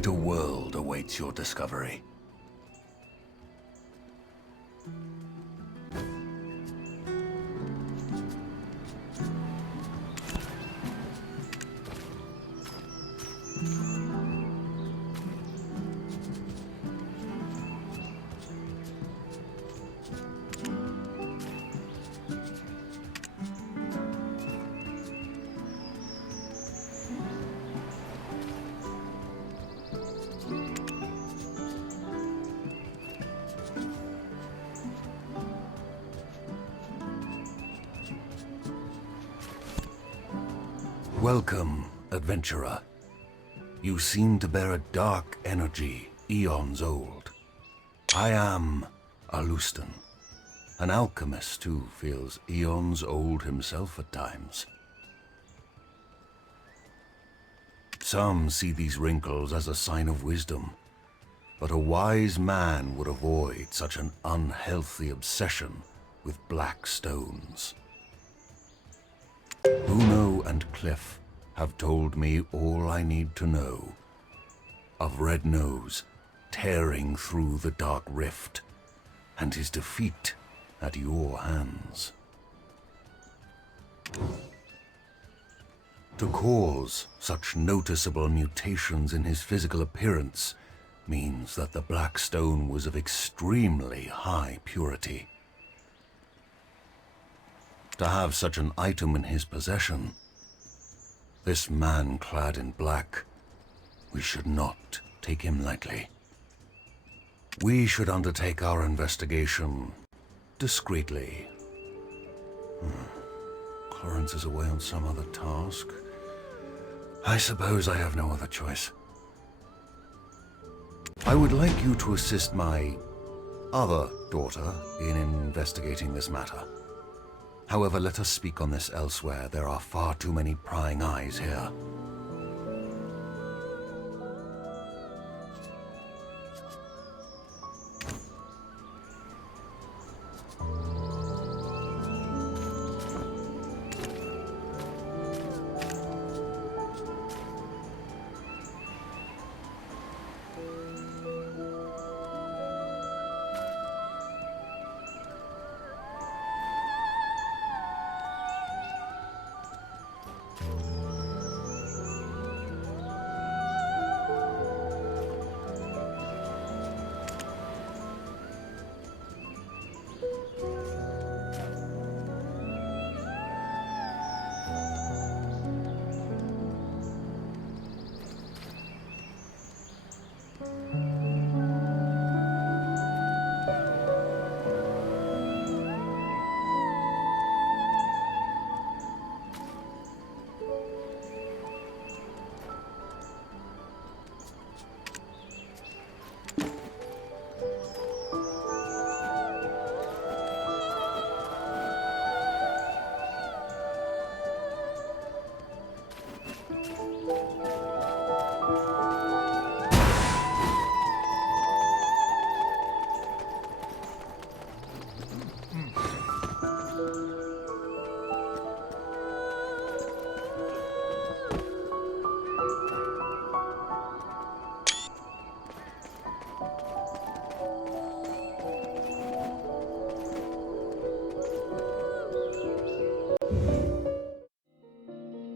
Quite a world awaits your discovery. Welcome, adventurer. You seem to bear a dark energy, eons old. I am Alustin, an alchemist who feels eons old himself at times. Some see these wrinkles as a sign of wisdom, but a wise man would avoid such an unhealthy obsession with black stones. Bruno and Cliff have told me all I need to know of Red Nose tearing through the dark rift and his defeat at your hands. To cause such noticeable mutations in his physical appearance means that the black stone was of extremely high purity. To have such an item in his possession, this man clad in black, we should not take him lightly. We should undertake our investigation discreetly. Clarence is away on some other task. I suppose I have no other choice. I would like you to assist my other daughter in investigating this matter. However, let us speak on this elsewhere. There are far too many prying eyes here.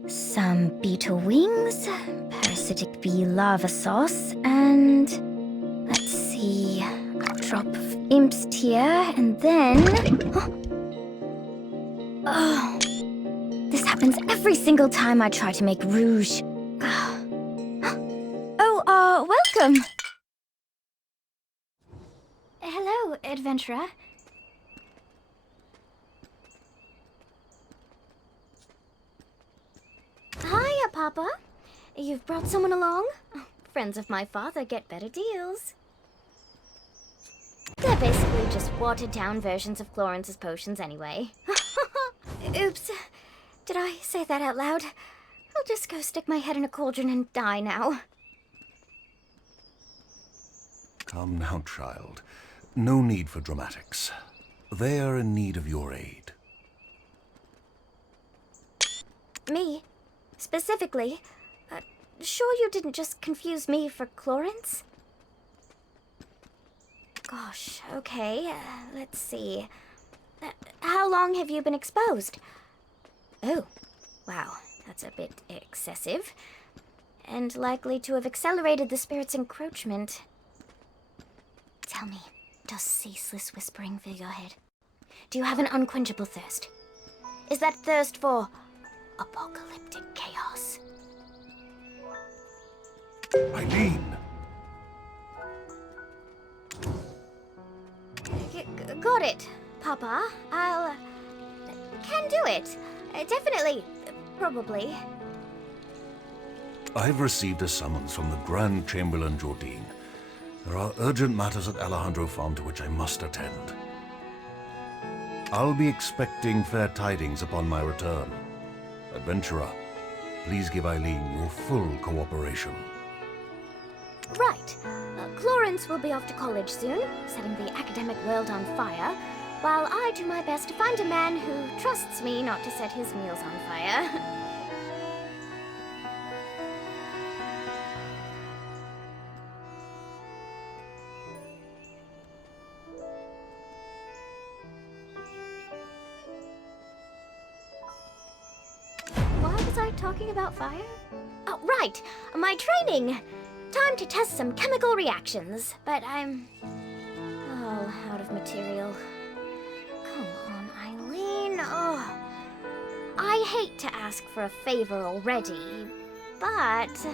Some beetle wings, parasitic bee lava sauce, and let's see, a drop of imp's tear, and then... Oh, this happens every single time I try to make rouge. Oh, welcome. Hello, adventurer. Hiya, Papa. You've brought someone along? Friends of my father get better deals. They're basically just watered-down versions of Clarence's potions anyway. Oops. Did I say that out loud? I'll just go stick my head in a cauldron and die now. Come now, child. No need for dramatics. They are in need of your aid. Me? Specifically? sure you didn't just confuse me for Chlorins? Gosh, okay, let's see. How long have you been exposed? Oh, wow, that's a bit excessive. And likely to have accelerated the spirit's encroachment. Tell me, does ceaseless whispering fill your head? Do you have an unquenchable thirst? Is that thirst for apocalyptic chaos? Eileen! Got it, Papa. I'll... can do it. Definitely. Probably. I've received a summons from the Grand Chamberlain Jordine. There are urgent matters at Alejandro Farm to which I must attend. I'll be expecting fair tidings upon my return. Adventurer, please give Eileen your full cooperation. Right. Chlorins will be off to college soon, setting the academic world on fire, while I do my best to find a man who trusts me not to set his meals on fire. Why was I talking about fire? Oh, right! My training! Time to test some chemical reactions, but I'm all out of material. Come on, Eileen. Oh, I hate to ask for a favor already, but...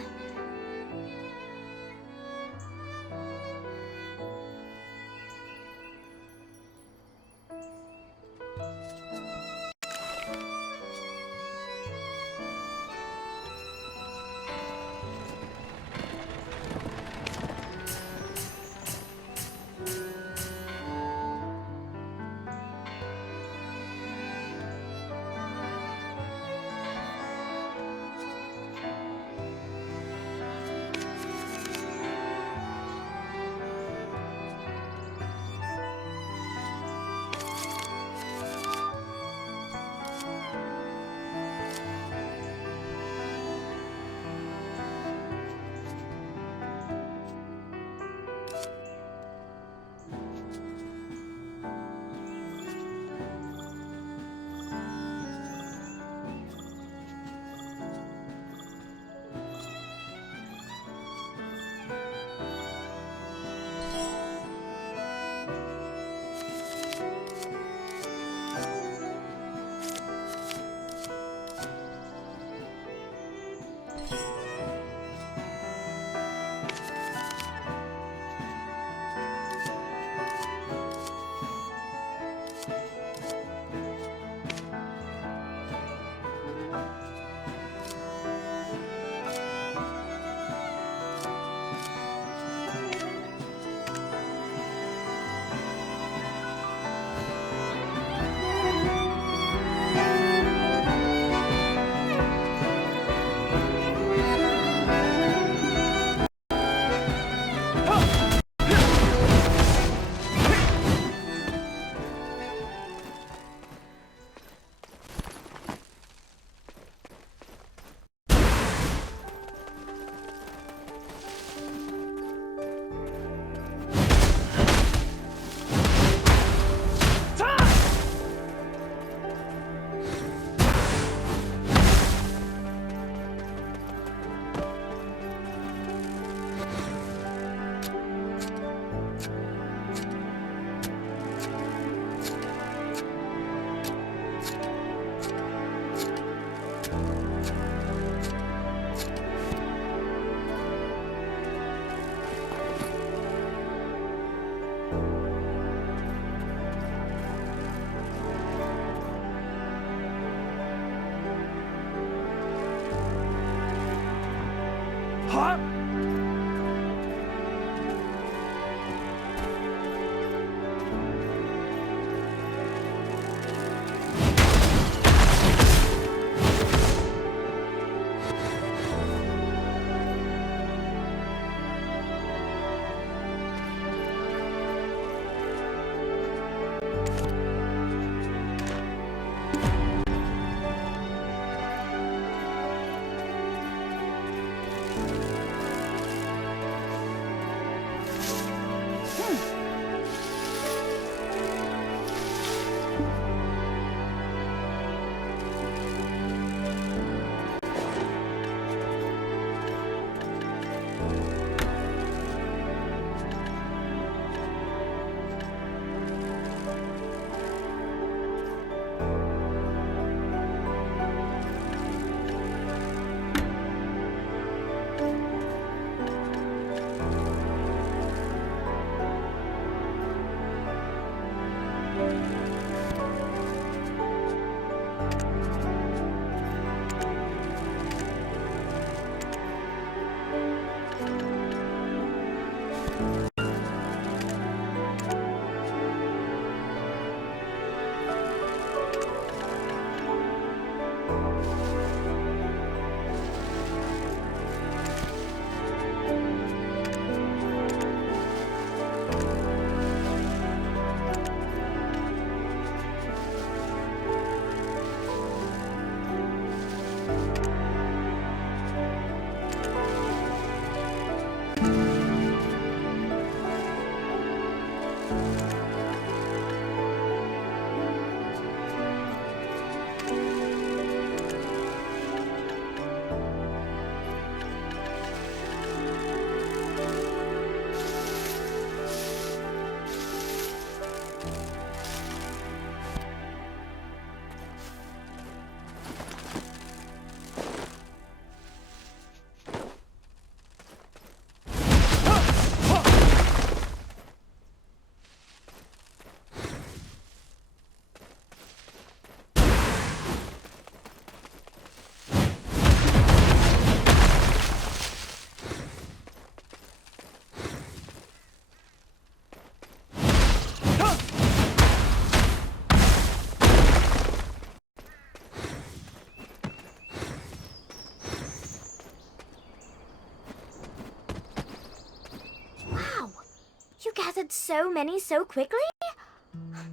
gathered so many so quickly?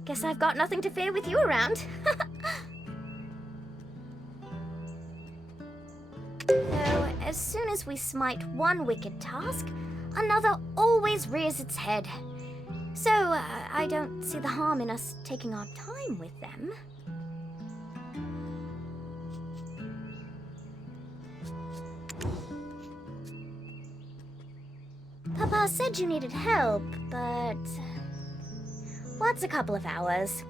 Guess I've got nothing to fear with you around. Though, as soon as we smite one wicked task, another always rears its head. So, I don't see the harm in us taking our time with them. Papa said you needed help, but... what's a couple of hours?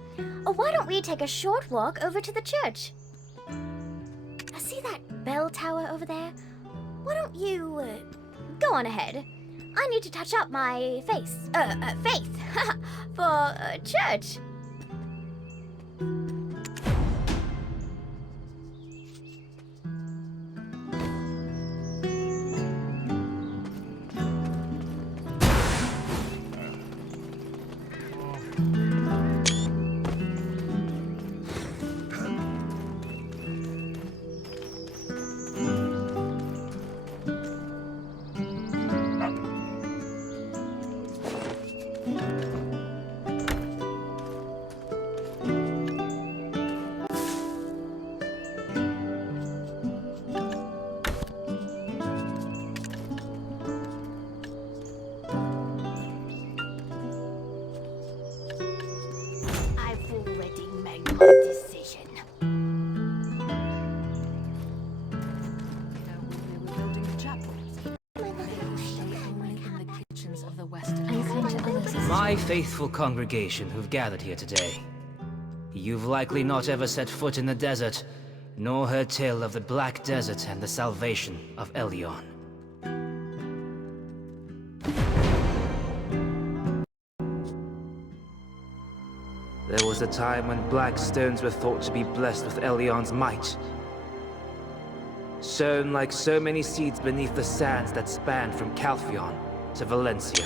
Why don't we take a short walk over to the church? See that bell tower over there? Why don't you, go on ahead? I need to touch up my faith, for, church. My faithful congregation who've gathered here today. You've likely not ever set foot in the desert, nor heard tale of the Black Desert and the salvation of Elion. There was a time when black stones were thought to be blessed with Elion's might. Sown like so many seeds beneath the sands that span from Calphion to Valencia.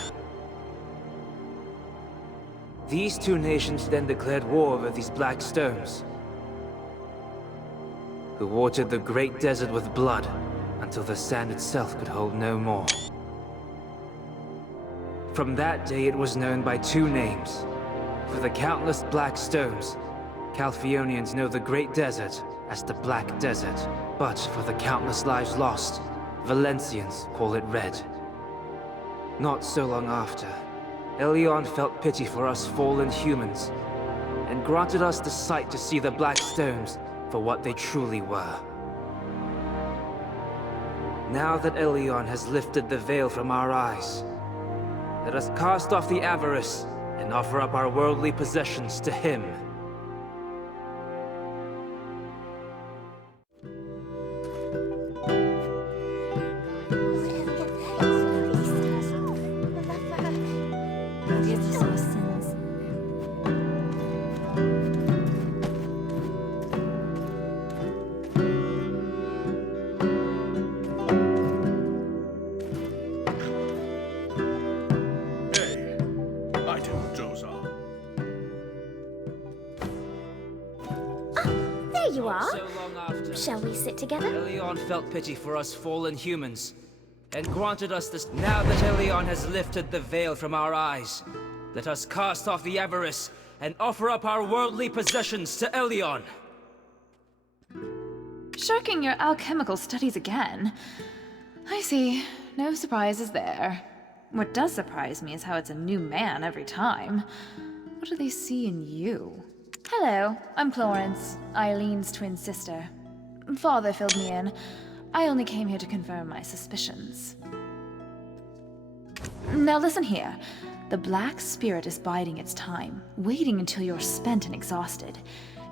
These two nations then declared war over these black stones, who watered the great desert with blood until the sand itself could hold no more. From that day it was known by two names. For the countless black stones, Calphionians know the great desert as the Black Desert, but for the countless lives lost, Valencians call it Red. Not so long after, Elion felt pity for us fallen humans, and granted us the sight to see the black stones for what they truly were. Now that Elion has lifted the veil from our eyes, let us cast off the avarice and offer up our worldly possessions to him. You are? Shall we sit together? Elion felt pity for us fallen humans, and granted us this. Now that Elion has lifted the veil from our eyes, let us cast off the avarice and offer up our worldly possessions to Elion. Shirking your alchemical studies again. I see. No surprises there. What does surprise me is how it's a new man every time. What do they see in you? Hello, I'm Florence, Eileen's twin sister. Father filled me in. I only came here to confirm my suspicions. Now listen here. The Black Spirit is biding its time, waiting until you're spent and exhausted.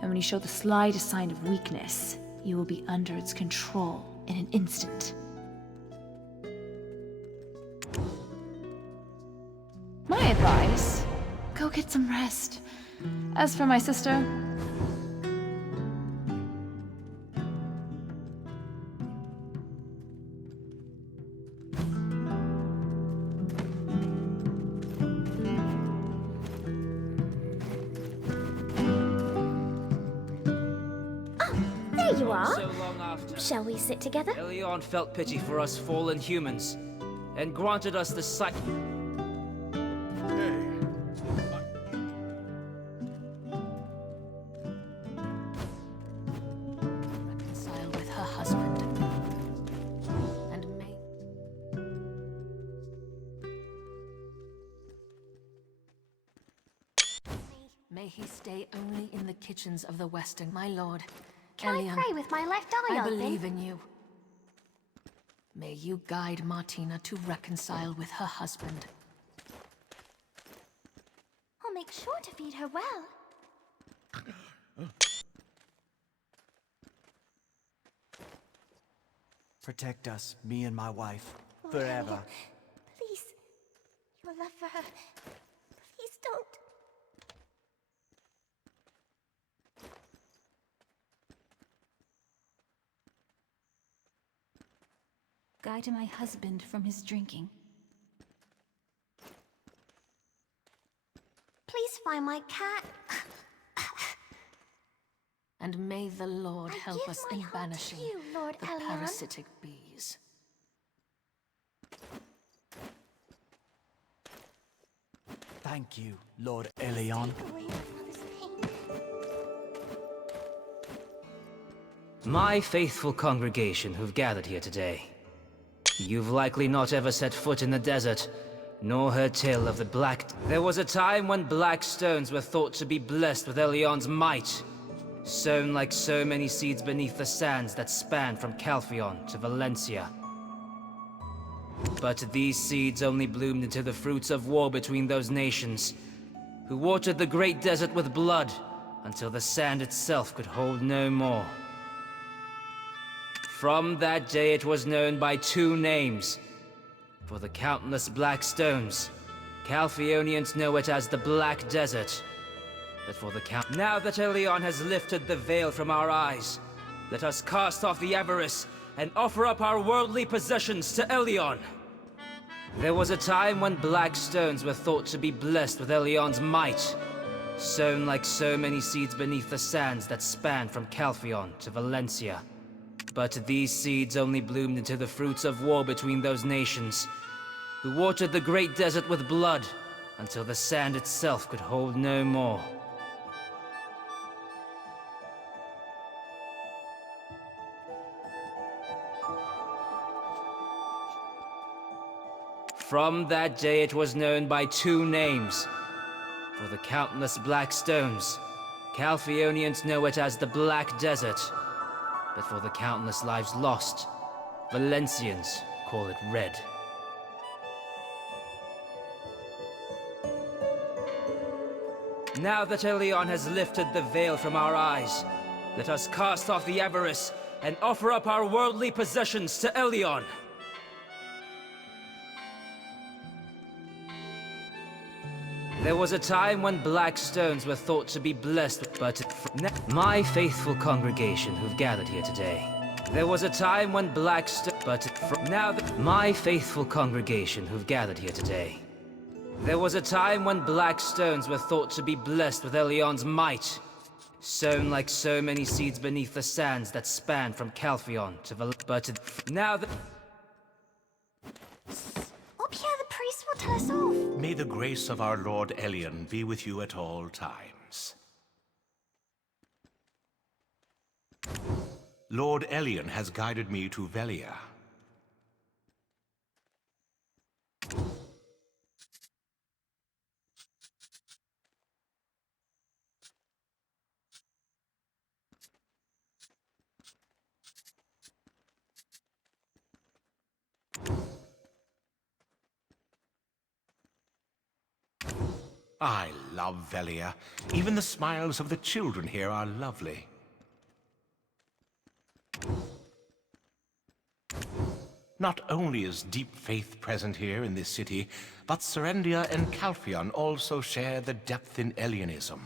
And when you show the slightest sign of weakness, you will be under its control in an instant. My advice? Go get some rest. As for my sister... There you are. Shall we sit together? Elion felt pity for us fallen humans, and granted us the sight. Hey, kitchens of the Western, my lord. Can I Elion, pray with my left eye I open? believe in you. May you guide Martina to reconcile with her husband. I'll make sure to feed her well. Protect us, me and my wife, Lord forever. Elliot, please. Your love for her. Please don't. Guide my husband from his drinking. Please find my cat. And may the Lord I help give us my in heart to banishing you, Lord the Elion. parasitic bees. Thank you, Lord Elion. Take away my mother's pain. My faithful congregation who've gathered here today. You've likely not ever set foot in the desert, nor heard tale of the Black... There was a time when black stones were thought to be blessed with Elion's might, sown like so many seeds beneath the sands that span from Calphion to Valencia. But these seeds only bloomed into the fruits of war between those nations, who watered the great desert with blood, until the sand itself could hold no more. From that day it was known by two names. For the countless black stones, Calphionians know it as the Black Desert. But for the now that Elion has lifted the veil from our eyes, let us cast off the avarice and offer up our worldly possessions to Elion. There was a time when black stones were thought to be blessed with Elion's might, sown like so many seeds beneath the sands that span from Calphion to Valencia. But these seeds only bloomed into the fruits of war between those nations, who watered the great desert with blood, until the sand itself could hold no more. From that day it was known by two names. For the countless black stones, Calphionians know it as the Black Desert. But for the countless lives lost, Valencians call it Red. Now that Elion has lifted the veil from our eyes, let us cast off the avarice and offer up our worldly possessions to Elion. There was a time when black stones were thought to be blessed, but my faithful congregation who've gathered here today. There was a time when black my faithful congregation who've gathered here today. There was a time when black stones were thought to be blessed with Elion's might, sown like so many seeds beneath the sands that span from Calphion to now that Up here, the priest will tell us all. May the grace of our Lord Elion be with you at all times. Lord Elion has guided me to Velia. I love Velia. Even the smiles of the children here are lovely. Not only is deep faith present here in this city, but Serendia and Calphion also share the depth in Elionism.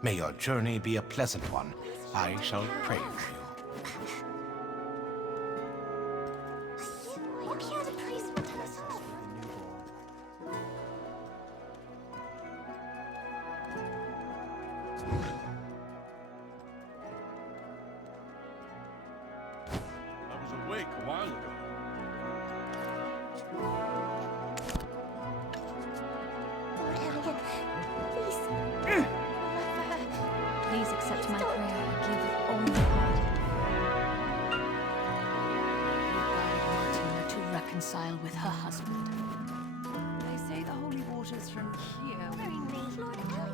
May your journey be a pleasant one. I shall pray for you. Up here, the priest will tell us all. I was awake a while ago. accept my prayer and give with all my heart. You guide Martina to reconcile with her husband. They say the holy waters from here. Marry me, Lord Elion.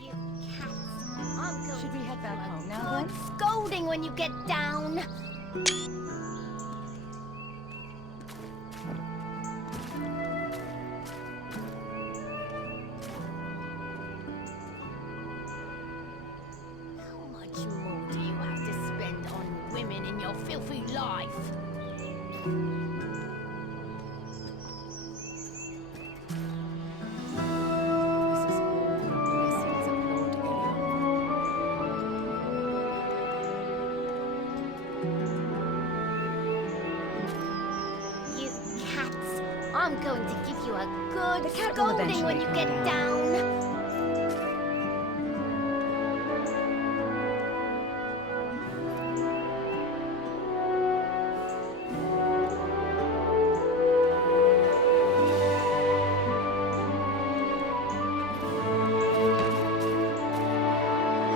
You cats. I'm going Should we to head give back you a home now, good then? scolding when you get down. How much more do you have to spend on women in your filthy life? This is all the blessings of Lord Elion. You cats. I'm going to give you a good The cat will scolding when eventually you calm get down. down.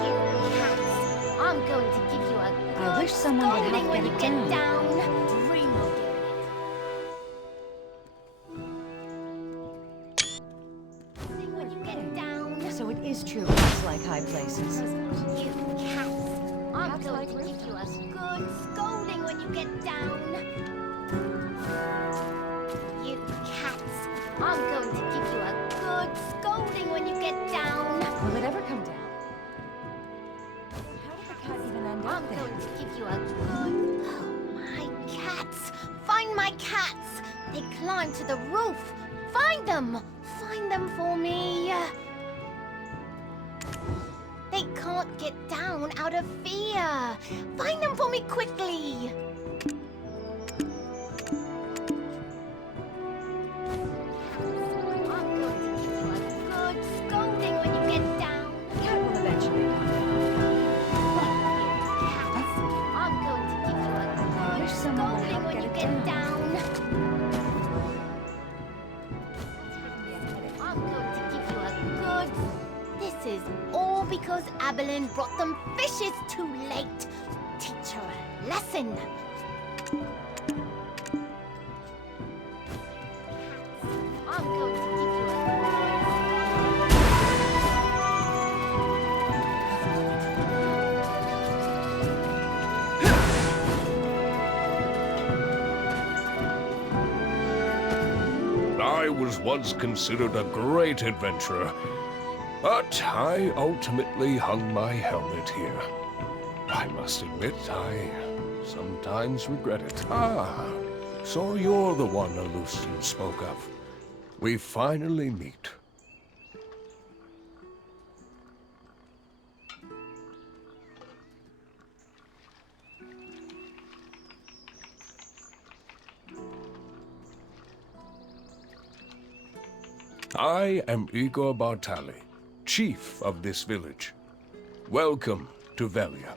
You cats. I'm going to give you a good I wish someone would scolding help when get you it get down. down. Dream of doing it. When you get down. So it is true cats like high places. You cats. I'm Cats going like to give you a rooftops. good scolding when you get down. You cats. I'm going to give you a good scolding when you get down. Will it ever come down? How did the cat even end I'm up there? going to give you a good... Oh, my cats! Find my cats! They climb to the roof! Find them! Find them for me! They can't get down out of fear! Find them for me quickly! I'm going to give you a good scolding when you get down. The cat will eventually calm down. Cats, I'm going to give you a good wish someone would scolding help when get you it get down. down. I'm going to give you a good... This is all because Abilene brought them fishes too late. Teach her a lesson. I'm going to give you a I was once considered a great adventurer, but I ultimately hung my helmet here. I must admit, I sometimes regret it. Ah, so you're the one Alustin spoke of. We finally meet. I am Igor Bartali, chief of this village. Welcome to Velia.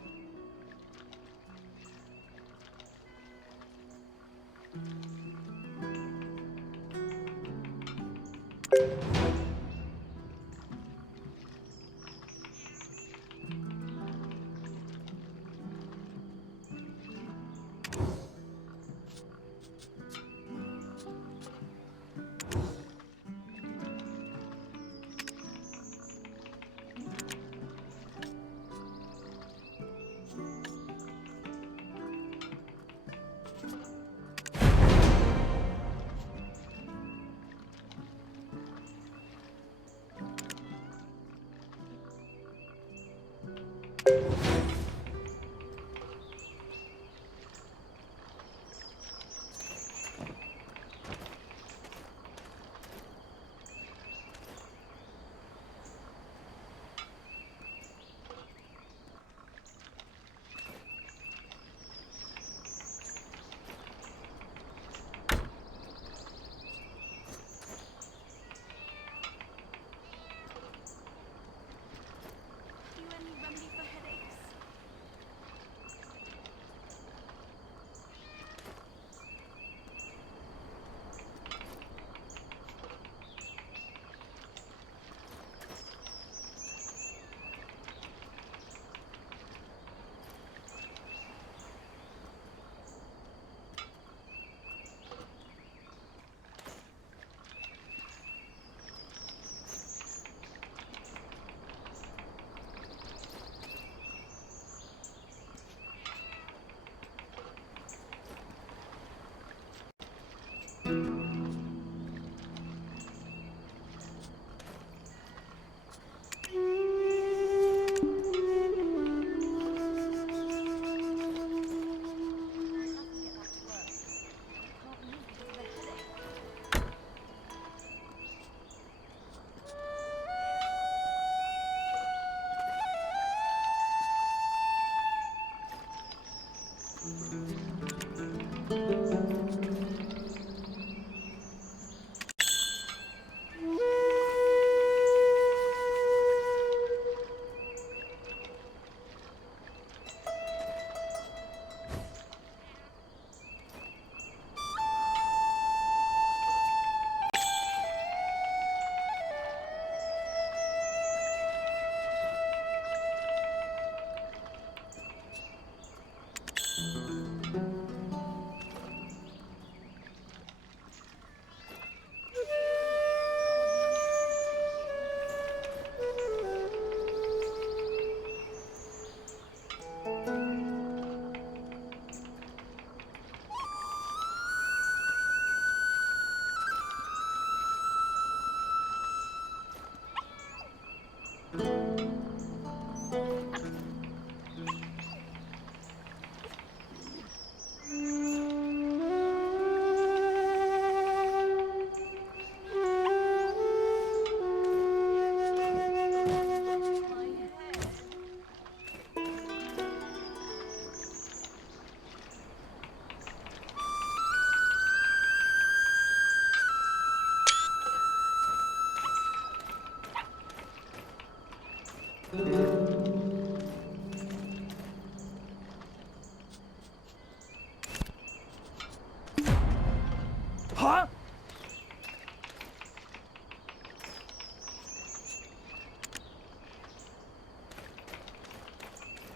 Huh?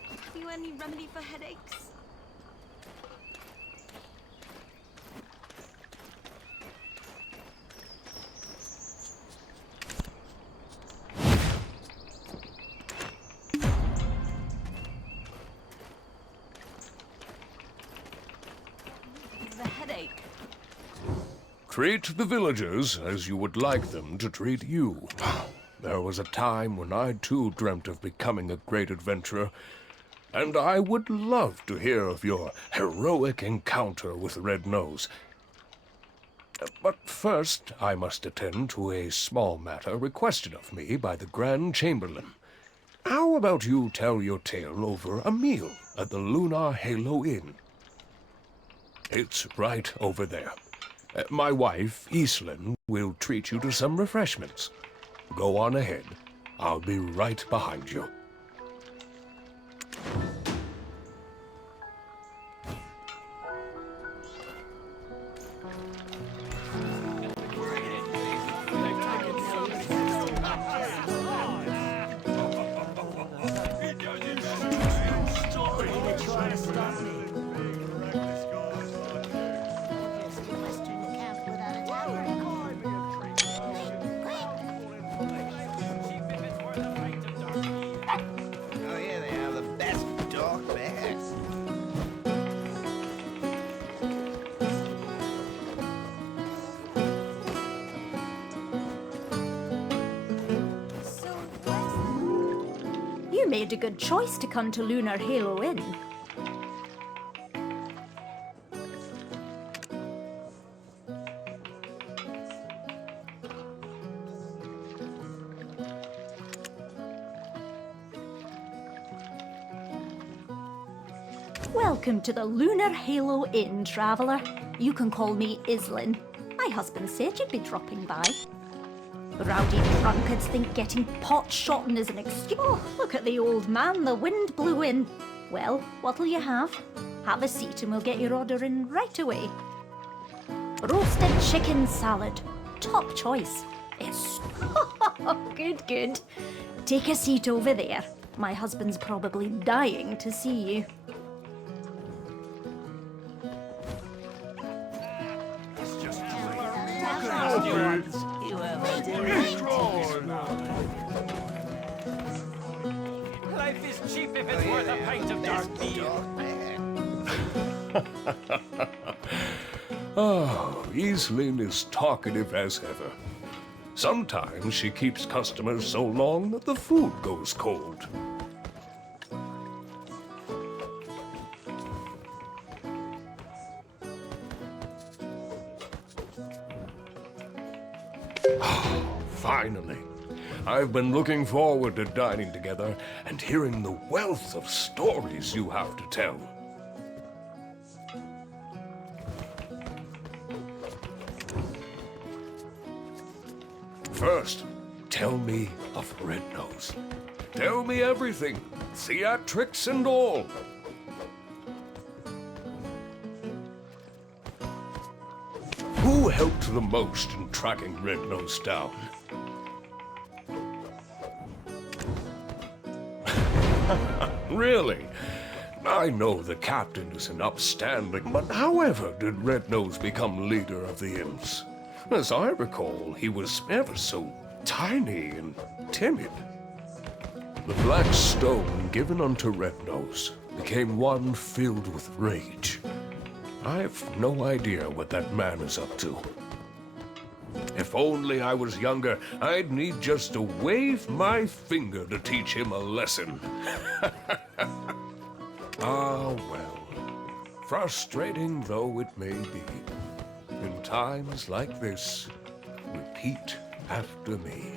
Have you any remedy for headaches? The headache. Treat the villagers as you would like them to treat you. There was a time when I too dreamt of becoming a great adventurer, and I would love to hear of your heroic encounter with Red Nose. But first, I must attend to a small matter requested of me by the Grand Chamberlain. How about you tell your tale over a meal at the Lunar Halo Inn? It's right over there. My wife, Iselin, will treat you to some refreshments. Go on ahead. I'll be right behind you. Oh yeah, they are the best dog bears. You made a good choice to come to Lunar Halo Inn. Welcome to the Lunar Halo Inn, traveller. You can call me Islin. My husband said you'd be dropping by. Rowdy drunkards think getting pot-shotting is an excuse. Oh, look at the old man, the wind blew in. Well, what'll you have? Have a seat and we'll get your order in right away. Roasted chicken salad. Top choice. It's good, good. Take a seat over there. My husband's probably dying to see you. Life is cheap if it's worth a pint of dark beer. Oh, Iselin is talkative as ever. Sometimes she keeps customers so long that the food goes cold. Finally. I've been looking forward to dining together and hearing the wealth of stories you have to tell. First, tell me of Red Nose. Tell me everything, theatrics and all. Who helped the most in tracking Red Nose down? Really? I know the captain is an upstanding, but however did Red Nose become leader of the imps? As I recall, he was ever so tiny and timid. The black stone given unto Red Nose became one filled with rage. I've no idea what that man is up to. If only I was younger, I'd need just to wave my finger to teach him a lesson. Ah, well. Frustrating though it may be, in times like this, repeat after me.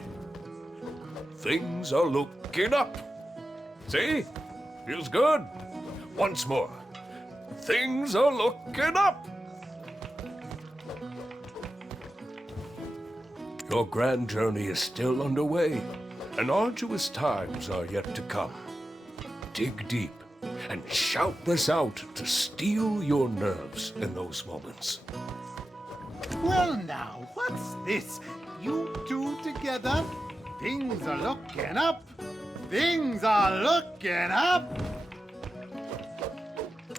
Things are looking up. See? Feels good. Once more. Things are looking up. Your grand journey is still underway. and arduous times are yet to come. Dig deep and shout this out to steel your nerves in those moments. Well now, what's this? You two together? Things are looking up. Things are looking up.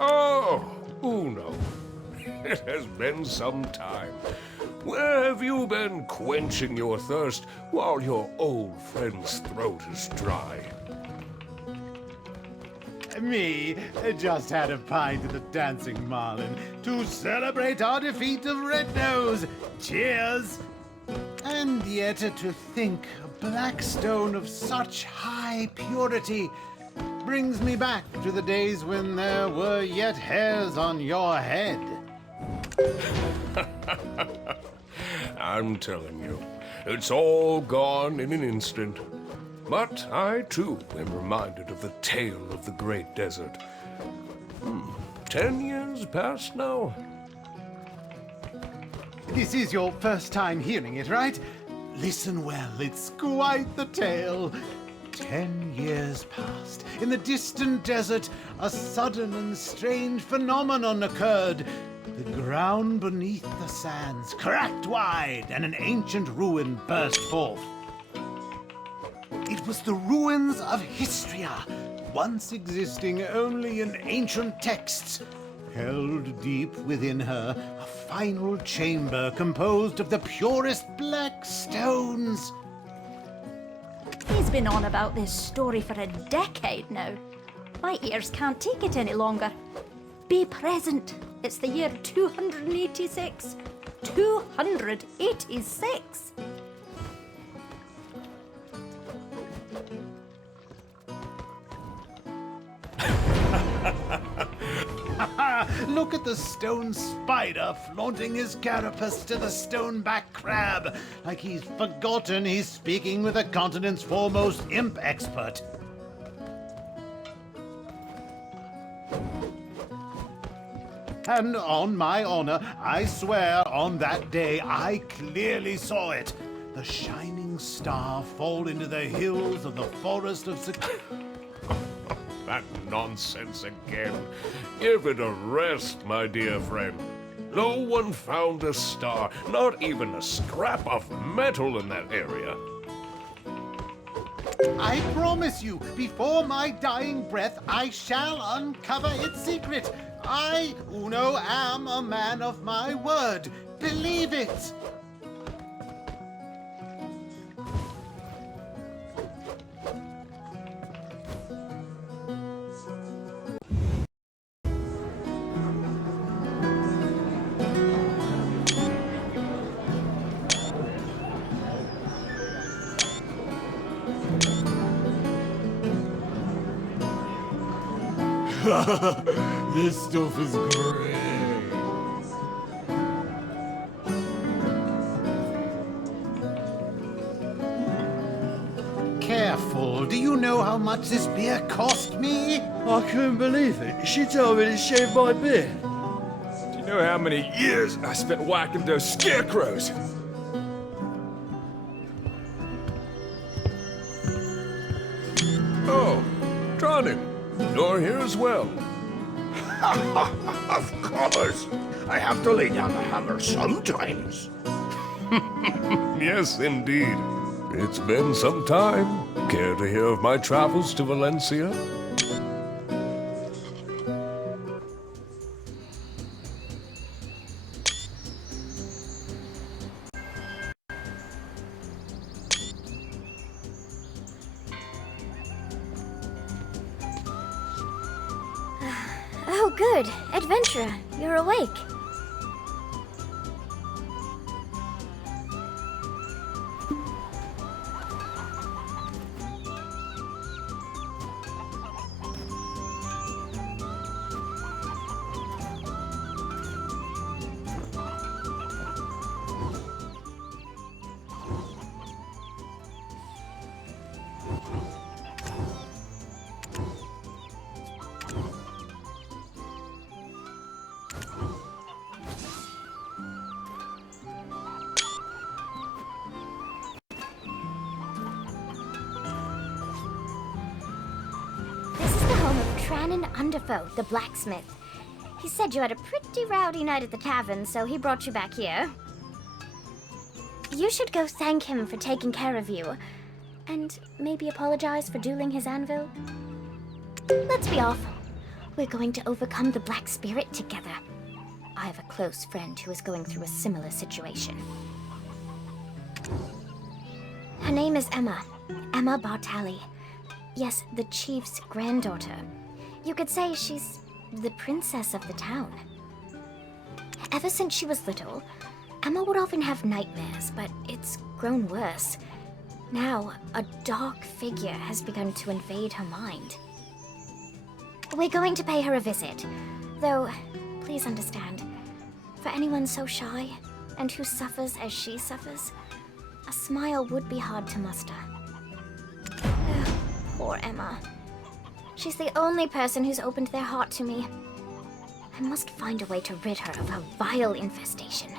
Oh, Uno. It has been some time. Where have you been quenching your thirst while your old friend's throat is dry? Me just had a pint of the Dancing Marlin to celebrate our defeat of Red Nose. Cheers! And yet to think a black stone of such high purity brings me back to the days when there were yet hairs on your head. I'm telling you, it's all gone in an instant. But I, too, am reminded of the tale of the Great Desert. 10 years past now? This is your first time hearing it, right? Listen well, it's quite the tale. 10 years passed. In the distant desert, a sudden and strange phenomenon occurred. The ground beneath the sands cracked wide, and an ancient ruin burst forth. It was the ruins of Histria, once existing only in ancient texts. Held deep within her, a final chamber composed of the purest black stones. He's been on about this story for a decade now. My ears can't take it any longer. Be present. It's the year 286. 286! Look at the stone spider flaunting his carapace to the stoneback crab, like he's forgotten he's speaking with the continent's foremost imp expert. And on my honor, I swear on that day I clearly saw it. The shining star fall into the hills of the forest of That nonsense again. Give it a rest, my dear friend. No one found a star, not even a scrap of metal in that area. I promise you, before my dying breath, I shall uncover its secret. I, Uno, am a man of my word. Believe it! This stuff is great. Careful. Do you know how much this beer cost me? I couldn't believe it. She told me to shave my beard. Do you know how many years I spent whacking those scarecrows? Oh, Dronin, you're here as well. Of course. I have to lay down the hammer sometimes. Yes, indeed. It's been some time. Care to hear of my travels to Valencia? Oh, good. Adventurer, you're awake. Trannan Underfoe, the blacksmith. He said you had a pretty rowdy night at the tavern, so he brought you back here. You should go thank him for taking care of you. And maybe apologize for dueling his anvil. Let's be off. We're going to overcome the Black Spirit together. I have a close friend who is going through a similar situation. Her name is Emma. Emma Bartali. Yes, the chief's granddaughter. You could say she's the princess of the town. Ever since she was little, Emma would often have nightmares, but it's grown worse. Now, a dark figure has begun to invade her mind. We're going to pay her a visit, though, please understand, for anyone so shy and who suffers as she suffers, a smile would be hard to muster. Poor Emma. She's the only person who's opened their heart to me. I must find a way to rid her of her vile infestation.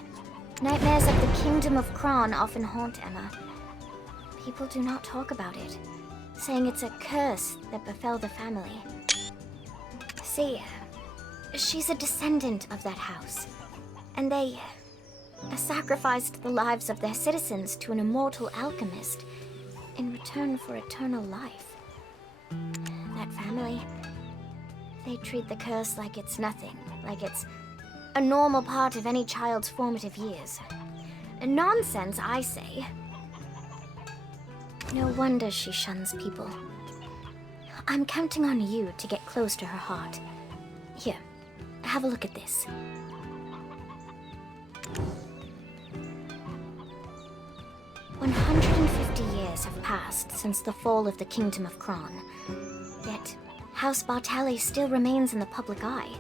Nightmares of the Kingdom of Kron often haunt Emma. People do not talk about it, saying it's a curse that befell the family. See, she's a descendant of that house, and they sacrificed the lives of their citizens to an immortal alchemist in return for eternal life. That family, they treat the curse like it's nothing, like it's a normal part of any child's formative years. Nonsense, I say. No wonder she shuns people. I'm counting on you to get close to her heart. Here, have a look at this. "150 years have passed since the fall of the Kingdom of Kron. Yet, House Bartali still remains in the public eye.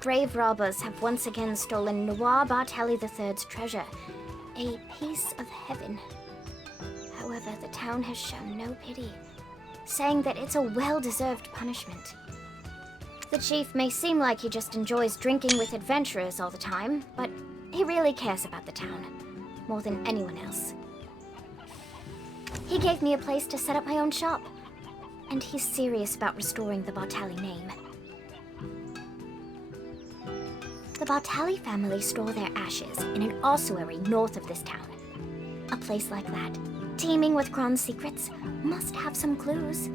Grave robbers have once again stolen Noir Bartali III's treasure, a piece of heaven. However, the town has shown no pity, saying that it's a well-deserved punishment. The chief may seem like he just enjoys drinking with adventurers all the time, but he really cares about the town, more than anyone else. He gave me a place to set up my own shop, and he's serious about restoring the Bartali name. The Bartali family store their ashes in an ossuary north of this town. A place like that, teeming with Kron's secrets, must have some clues.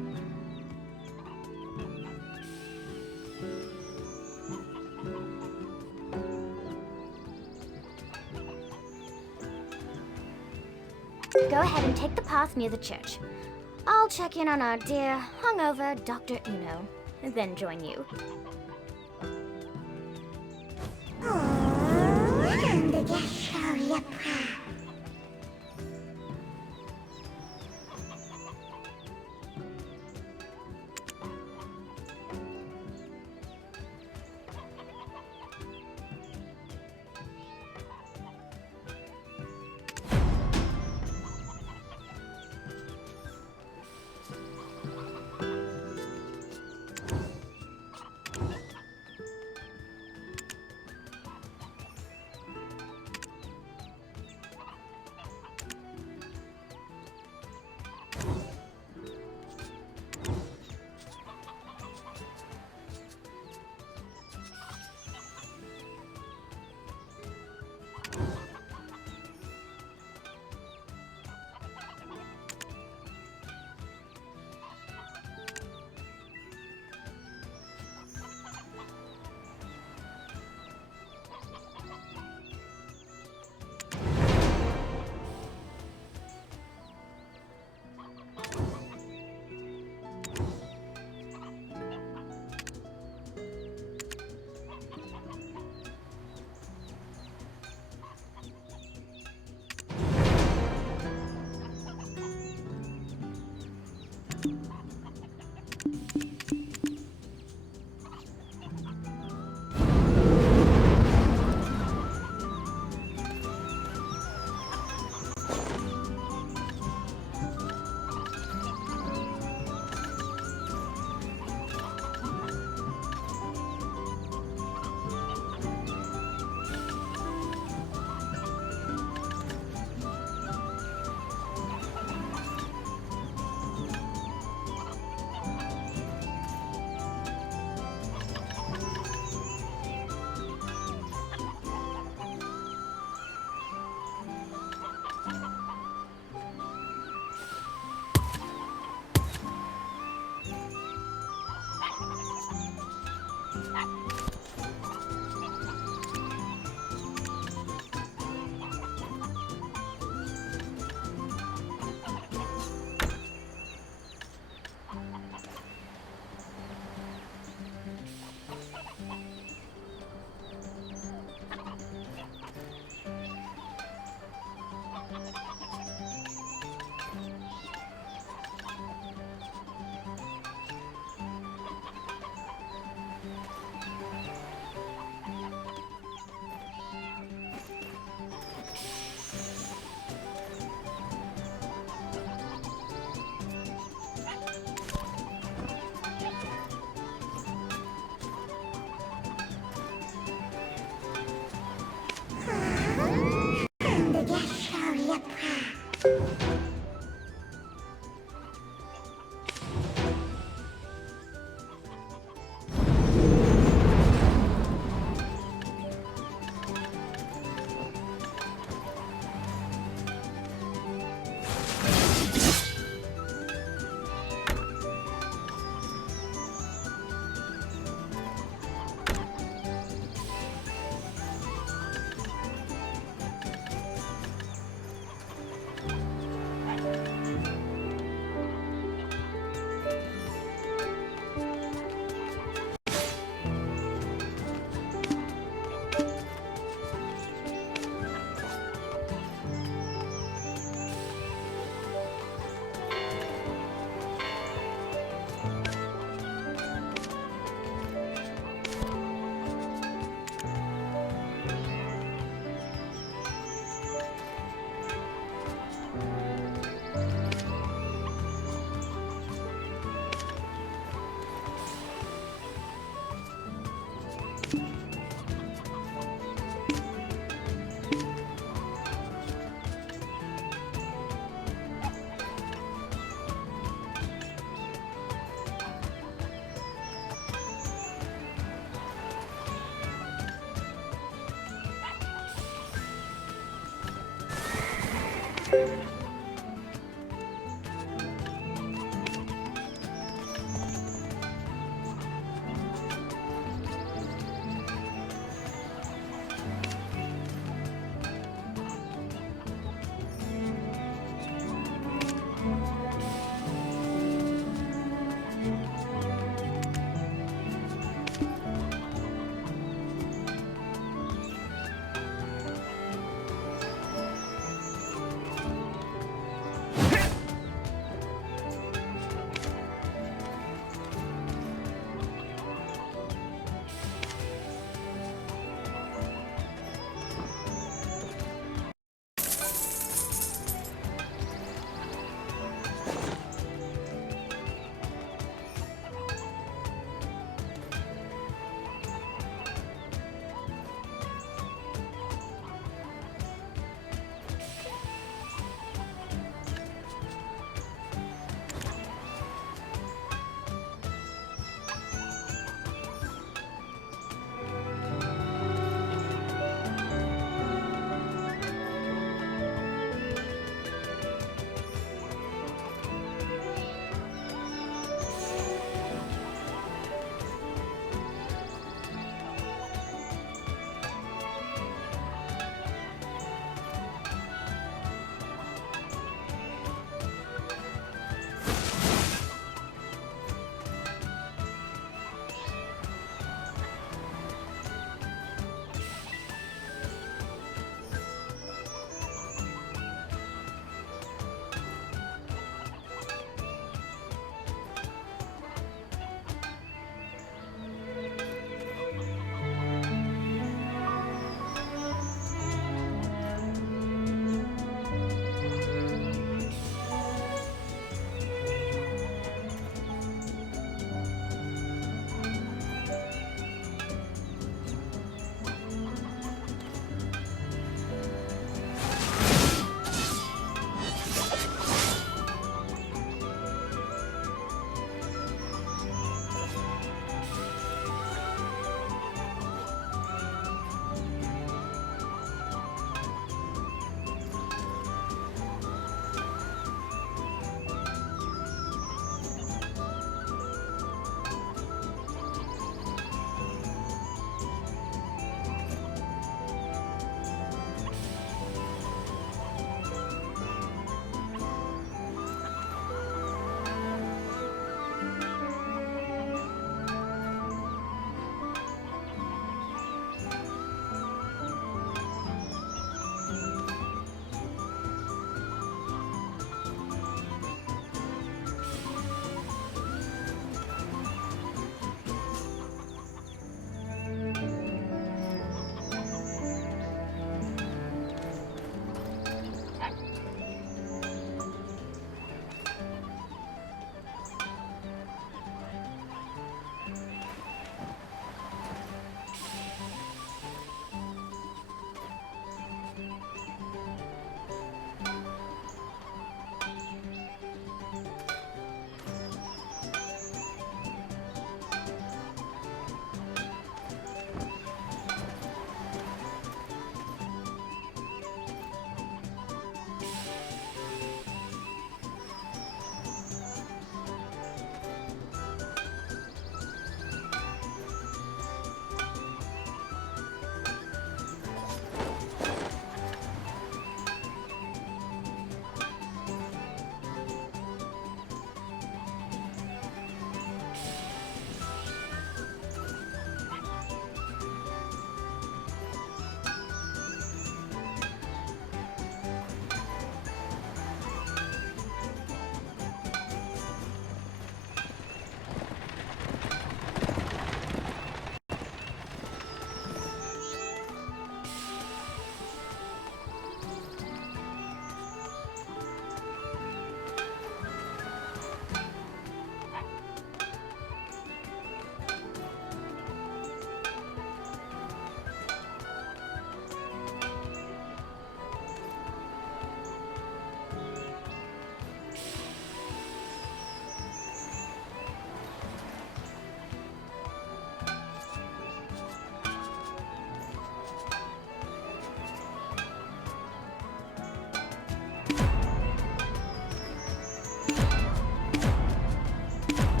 Go ahead and take the path near the church. I'll check in on our dear, hungover Dr. Uno, and then join you.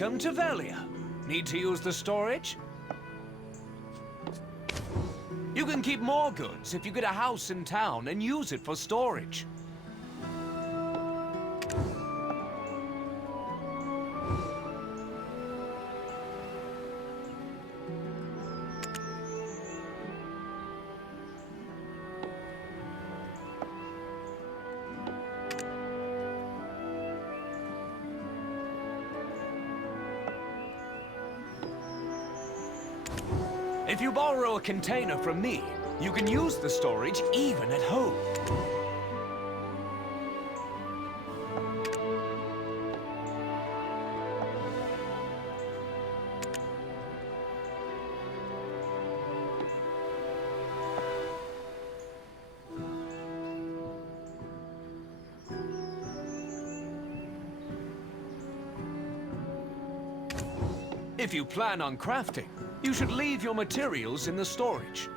Welcome to Velia. Need to use the storage? You can keep more goods if you get a house in town and use it for storage. If you borrow a container from me, you can use the storage even at home. If you plan on crafting, you should leave your materials in the storage.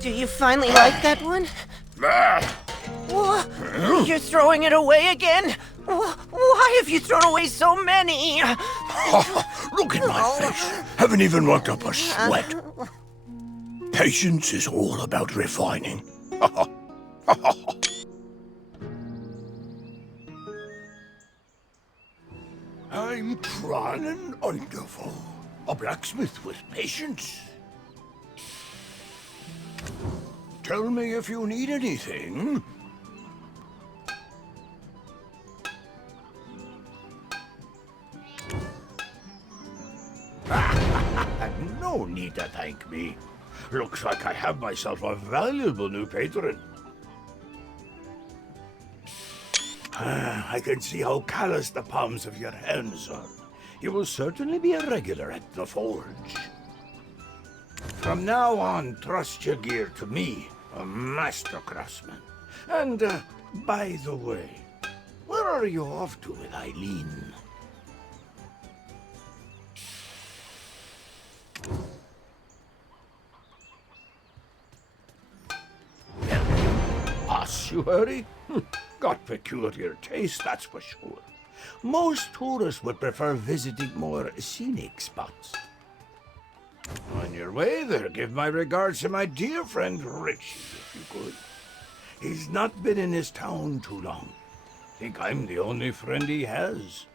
Do you finally like that one? You're throwing it away again? Why have you thrown away so many? Look at my face. Haven't even worked up a sweat. Patience is all about refining. I'm Tran and Underful, a blacksmith with patience. Tell me if you need anything. No need to thank me. Looks like I have myself a valuable new patron. I can see how callous the palms of your hands are. You will certainly be a regular at the forge. From now on, trust your gear to me, a master craftsman. And, by the way, where are you off to with Eileen? Ossuary? Got peculiar taste, that's for sure. Most tourists would prefer visiting more scenic spots. On your way there, give my regards to my dear friend Richie, if you could. He's not been in his town too long. Think I'm the only friend he has.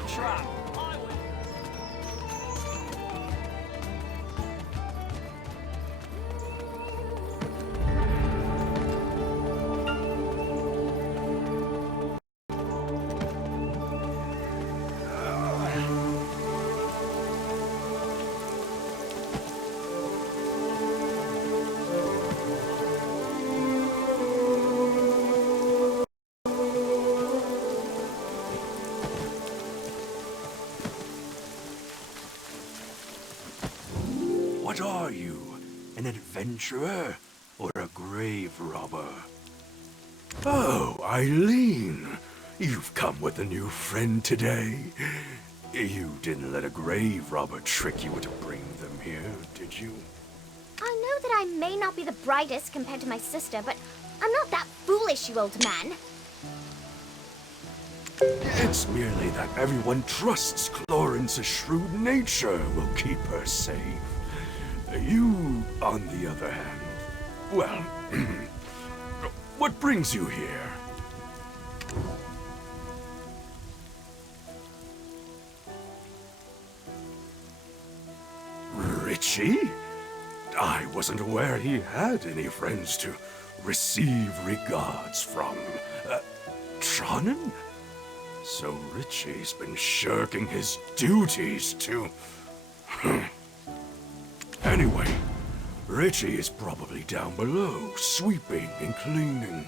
my trap. What are you? An adventurer or a grave robber? Oh, Eileen. You've come with a new friend today. You didn't let a grave robber trick you into bringing them here, did you? I know that I may not be the brightest compared to my sister, but I'm not that foolish, you old man. It's merely that everyone trusts Clorin's shrewd nature will keep her safe. You, on the other hand, well, what brings you here? Richie? I wasn't aware he had any friends to receive regards from. Tronnen? So Richie's been shirking his duties to... Anyway, Richie is probably down below, sweeping and cleaning.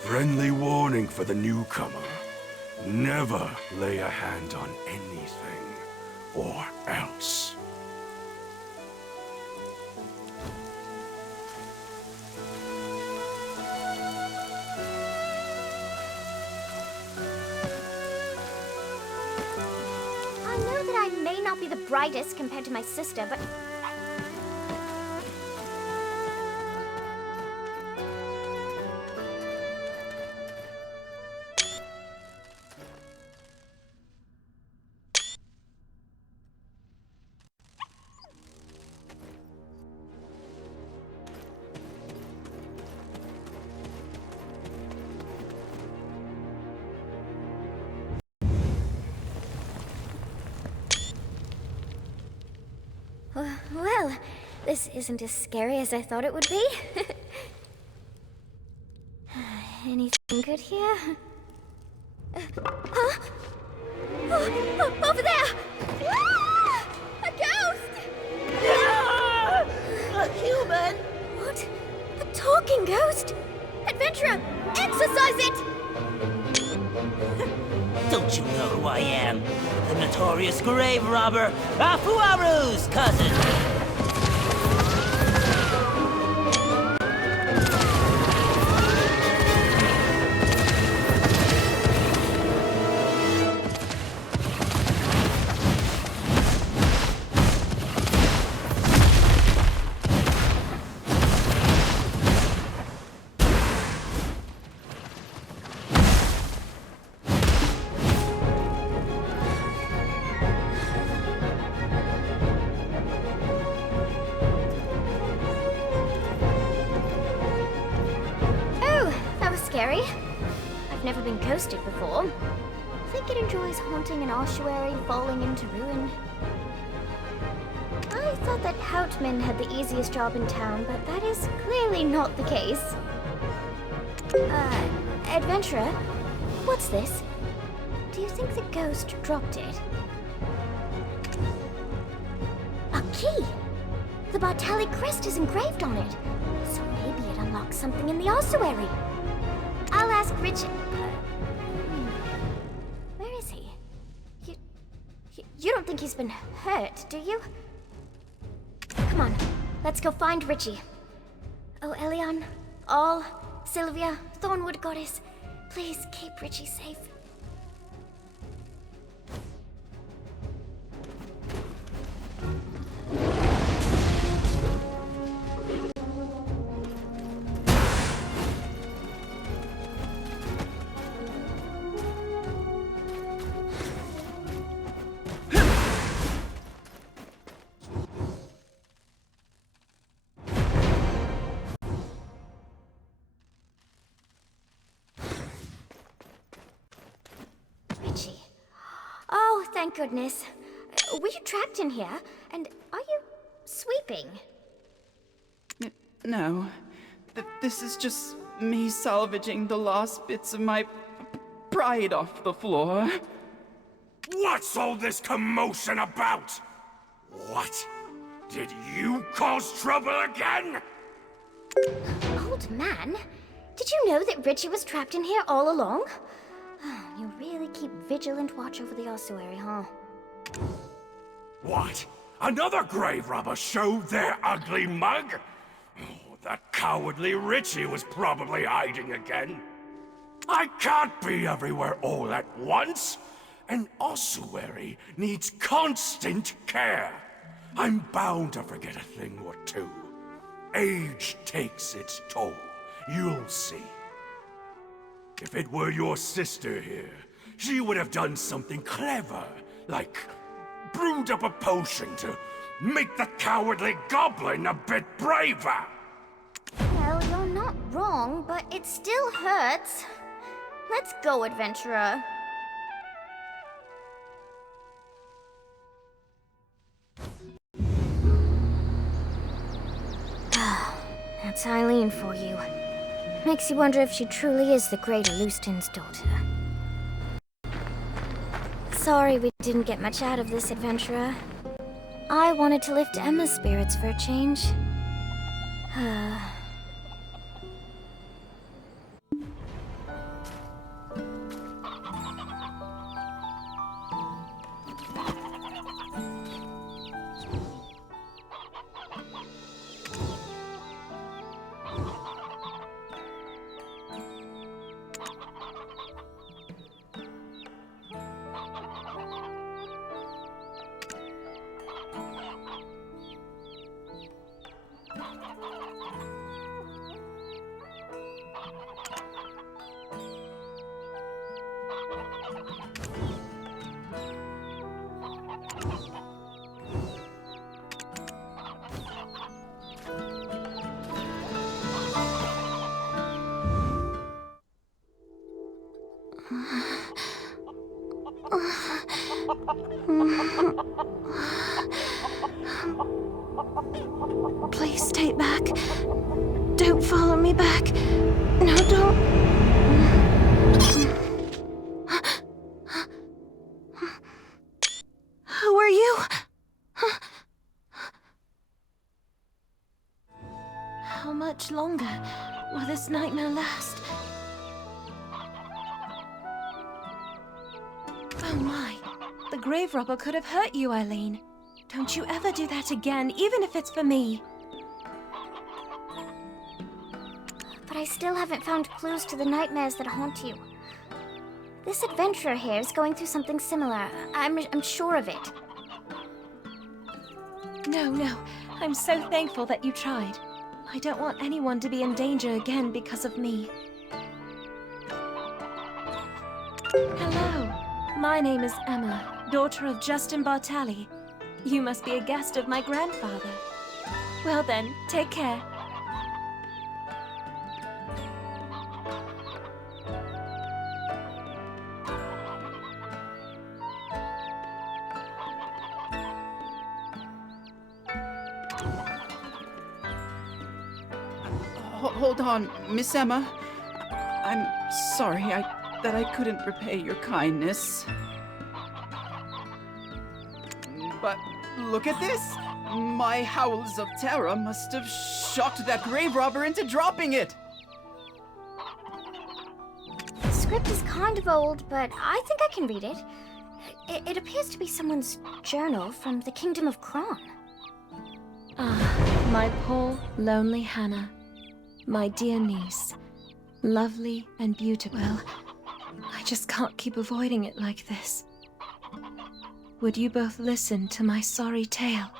Friendly warning for the newcomer. Never lay a hand on anything, or else. I know that I may not be the brightest compared to my sister, but... Well, this isn't as scary as I thought it would be. Anything good here? Huh? Oh, over there! Ah! A ghost! Ah! A human? What? A talking ghost? Adventurer, exorcise it! Don't you know who I am? The notorious grave robber, Afuaru's cousin! Scary. I've never been ghosted before. I think it enjoys haunting an ossuary falling into ruin. I thought that Houtman had the easiest job in town, but that is clearly not the case. Adventurer, what's this? Do you think the ghost dropped it? A key! The Bartali crest is engraved on it. So maybe it unlocks something in the ossuary. I'll ask Richard. Where is he? You don't think he's been hurt, do you? Come on, let's go find Richie. Oh, Elion, All, Sylvia, Thornwood Goddess, please keep Richie safe. thank goodness. Were you trapped in here? And are you sweeping? No. This is just me salvaging the last bits of my pride off the floor. What's all this commotion about? What? Did you cause trouble again? Old man, did you know that Richie was trapped in here all along? You really keep vigilant watch over the ossuary, huh? What? Another grave robber showed their ugly mug? Oh, that cowardly Richie was probably hiding again. I can't be everywhere all at once. An ossuary needs constant care. I'm bound to forget a thing or two. Age takes its toll. You'll see. If it were your sister here, she would have done something clever, like brewed up a potion to make the cowardly goblin a bit braver. Well, you're not wrong, but it still hurts. Let's go, adventurer. That's Eileen for you. Makes you wonder if she truly is the great Alustin's daughter. Sorry we didn't get much out of this, adventurer. I wanted to lift Emma's spirits for a change. Please stay back. Don't follow me back. No, don't. Who are you? How much longer will this nightmare last? Oh my. The grave robber could have hurt you, Eileen. Don't you ever do that again, even if it's for me. But I still haven't found clues to the nightmares that haunt you. This adventurer here is going through something similar. I'm sure of it. No. I'm so thankful that you tried. I don't want anyone to be in danger again because of me. Hello. My name is Emma, daughter of Justin Bartali. You must be a guest of my grandfather. Well then, take care. Hold on, Miss Emma. I'm sorry that I couldn't repay your kindness. But look at this! My howls of terror must have shocked that grave robber into dropping it! The script is kind of old, but I think I can read it. It appears to be someone's journal from the Kingdom of Kron. Ah, my poor, lonely Hannah. My dear niece. Lovely and beautiful. Well, I just can't keep avoiding it like this. Would you both listen to my sorry tale?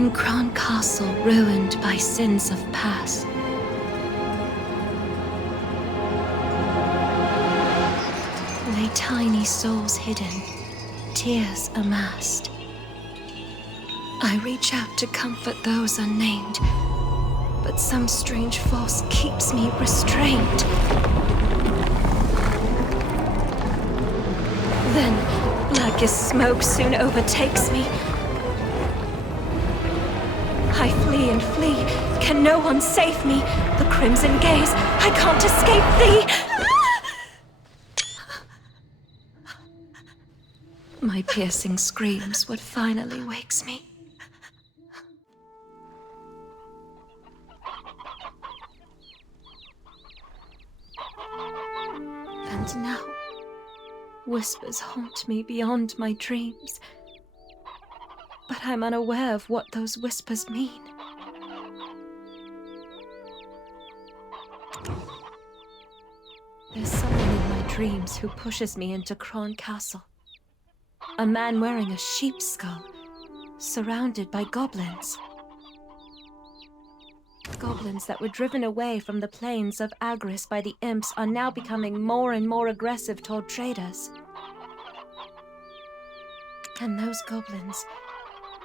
In Kron Castle, ruined by sins of past, lay tiny souls hidden, tears amassed. I reach out to comfort those unnamed, but some strange force keeps me restrained. Then, black as smoke soon overtakes me. I flee and flee, can no one save me? The crimson gaze, I can't escape thee! My piercing screams what finally wakes me. And now, whispers haunt me beyond my dreams. But I'm unaware of what those whispers mean. There's someone in my dreams who pushes me into Kron Castle. A man wearing a sheep's skull, surrounded by goblins. Goblins that were driven away from the plains of Agris by the imps are now becoming more and more aggressive toward traders. And those goblins,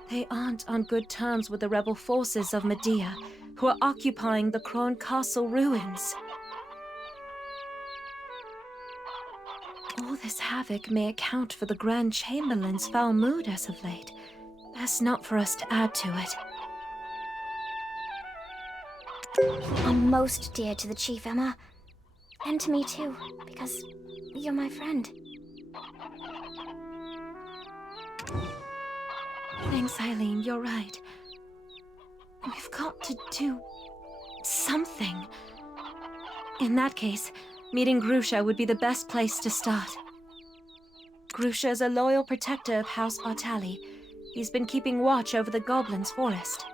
they aren't on good terms with the rebel forces of Medea, who are occupying the Kron Castle ruins. All this havoc may account for the Grand Chamberlain's foul mood as of late. Best not for us to add to it. I'm most dear to the Chief, Emma. And to me too, because you're my friend. Thanks, Eileen, you're right. We've got to do something. In that case, meeting Grusha would be the best place to start. Grusha is a loyal protector of House Bartali. He's been keeping watch over the Goblins' forest.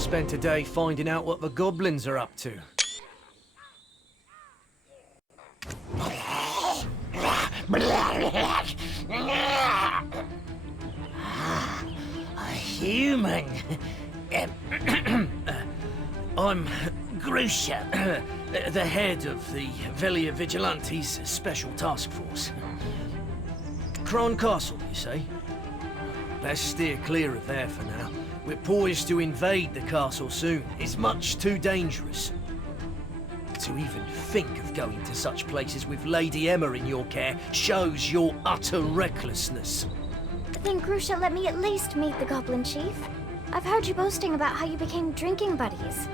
spent a day finding out what the goblins are up to. A human. I'm Grusha, the head of the Velia Vigilantes Special Task Force. Kron Castle, you say? Let's steer clear of there for now. We're poised to invade the castle soon. It's much too dangerous. To even think of going to such places with Lady Emma in your care shows your utter recklessness. Then Grusha, let me at least meet the Goblin Chief. I've heard you boasting about how you became drinking buddies.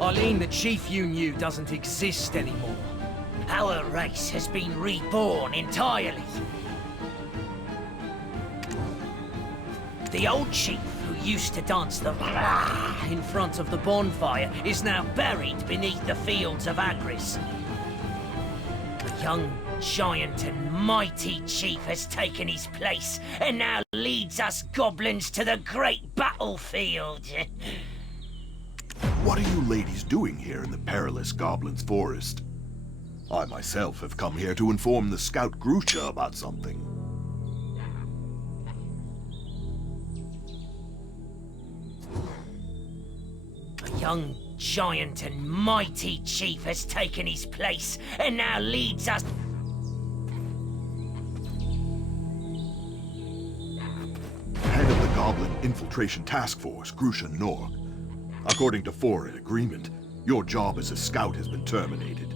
Arlene, the chief you knew doesn't exist anymore. Our race has been reborn entirely. The old chief who used to dance the in front of the bonfire is now buried beneath the fields of Agris. The young, giant and mighty chief has taken his place and now leads us goblins to the great battlefield. What are you ladies doing here in the perilous Goblin's Forest? I myself have come here to inform the scout Grusha about something. A young, giant and mighty chief has taken his place and now leads us... Head of the Goblin Infiltration Task Force, Grusha Norg. According to foreign agreement, your job as a scout has been terminated.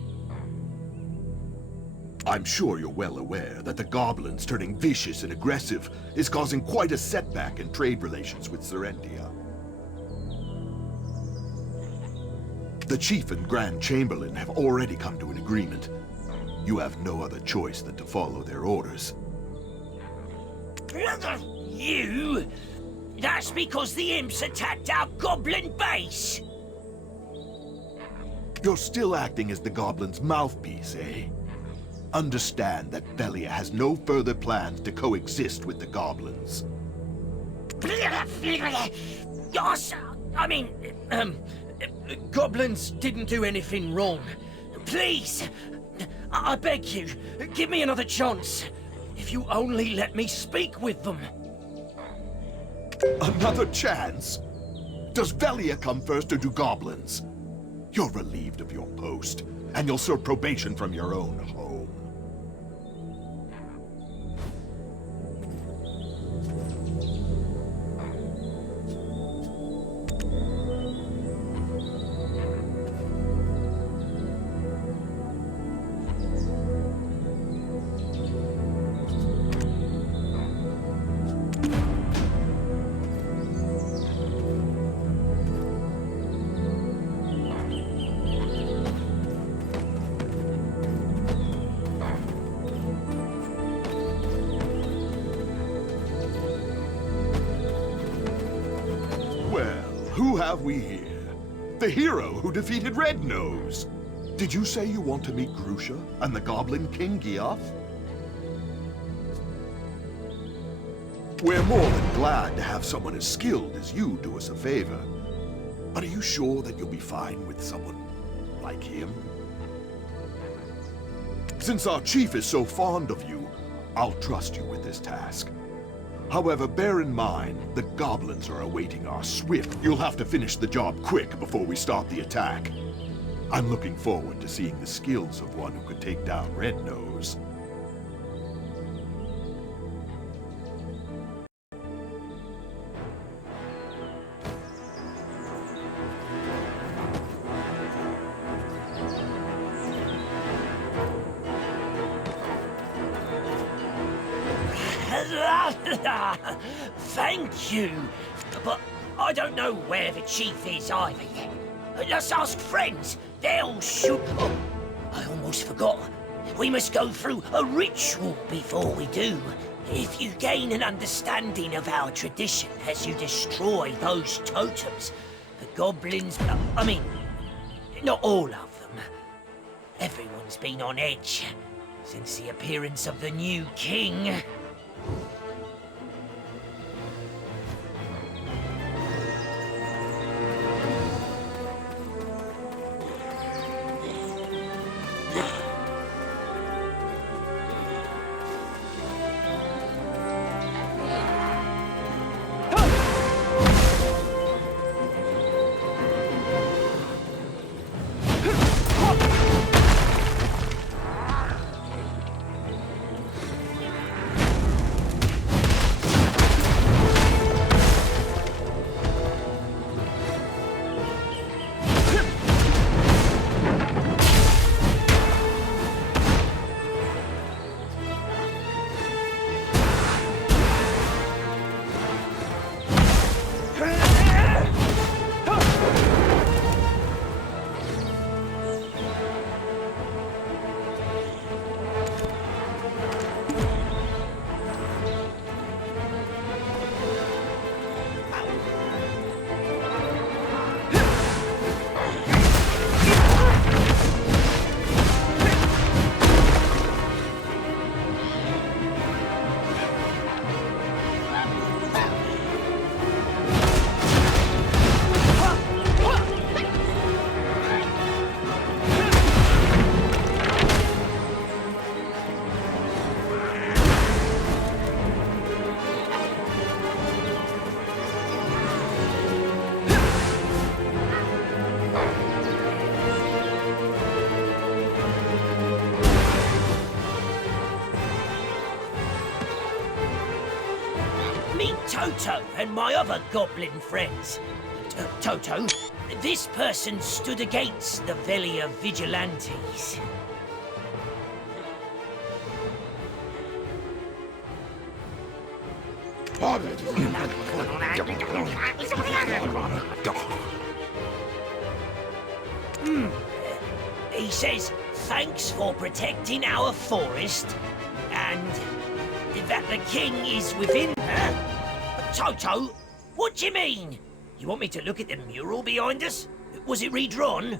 I'm sure you're well aware that the goblins turning vicious and aggressive is causing quite a setback in trade relations with Serendia. The Chief and Grand Chamberlain have already come to an agreement. You have no other choice than to follow their orders. You? That's because the imps attacked our goblin base! You're still acting as the goblin's mouthpiece, eh? Understand that Velia has no further plans to coexist with the goblins. Yes, I mean, goblins didn't do anything wrong. Please, I beg you, give me another chance. If you only let me speak with them. Another chance? Does Velia come first or do goblins? You're relieved of your post, and you'll serve probation from your own home. have we here? The hero who defeated Red Nose. Did you say you want to meet Grusha and the Goblin King Geoff? We're more than glad to have someone as skilled as you do us a favor. But are you sure that you'll be fine with someone like him? Since our chief is so fond of you, I'll trust you with this task. However, bear in mind, the goblins are awaiting our swift. You'll have to finish the job quick before we start the attack. I'm looking forward to seeing the skills of one who could take down Red Nose. Thank you, but I don't know where the chief is either yet. Let's ask friends. They'll shoot. Oh, I almost forgot. We must go through a ritual before we do. If you gain an understanding of our tradition as you destroy those totems, the goblins... I mean, not all of them. Everyone's been on edge since the appearance of the new king. Toto and my other goblin friends. Toto, this person stood against the Velia vigilantes. He says, thanks for protecting our forest, and that the king is within her. Toto, what do you mean? You want me to look at the mural behind us? Was it redrawn?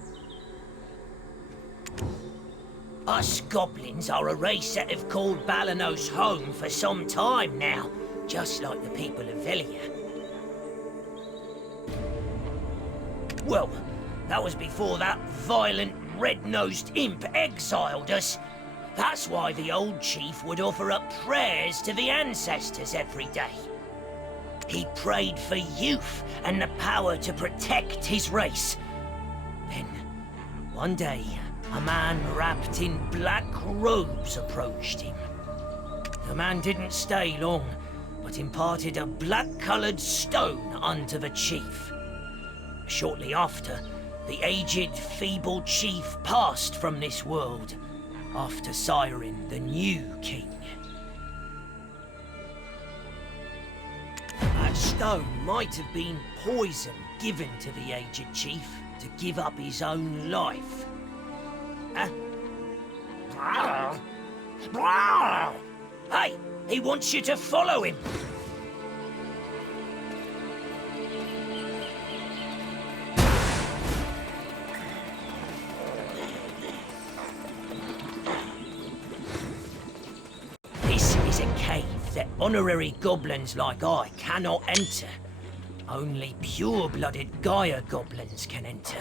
Us goblins are a race that have called Balanos home for some time now, just like the people of Velia. Well, that was before that violent, red-nosed imp exiled us. That's why the old chief would offer up prayers to the ancestors every day. He prayed for youth and the power to protect his race. Then, one day, a man wrapped in black robes approached him. The man didn't stay long, but imparted a black-coloured stone unto the chief. Shortly after, the aged, feeble chief passed from this world, after siring the new king. That stone might have been poison given to the aged chief to give up his own life. Hey, he wants you to follow him. that honorary goblins like I cannot enter. Only pure-blooded Gaia goblins can enter.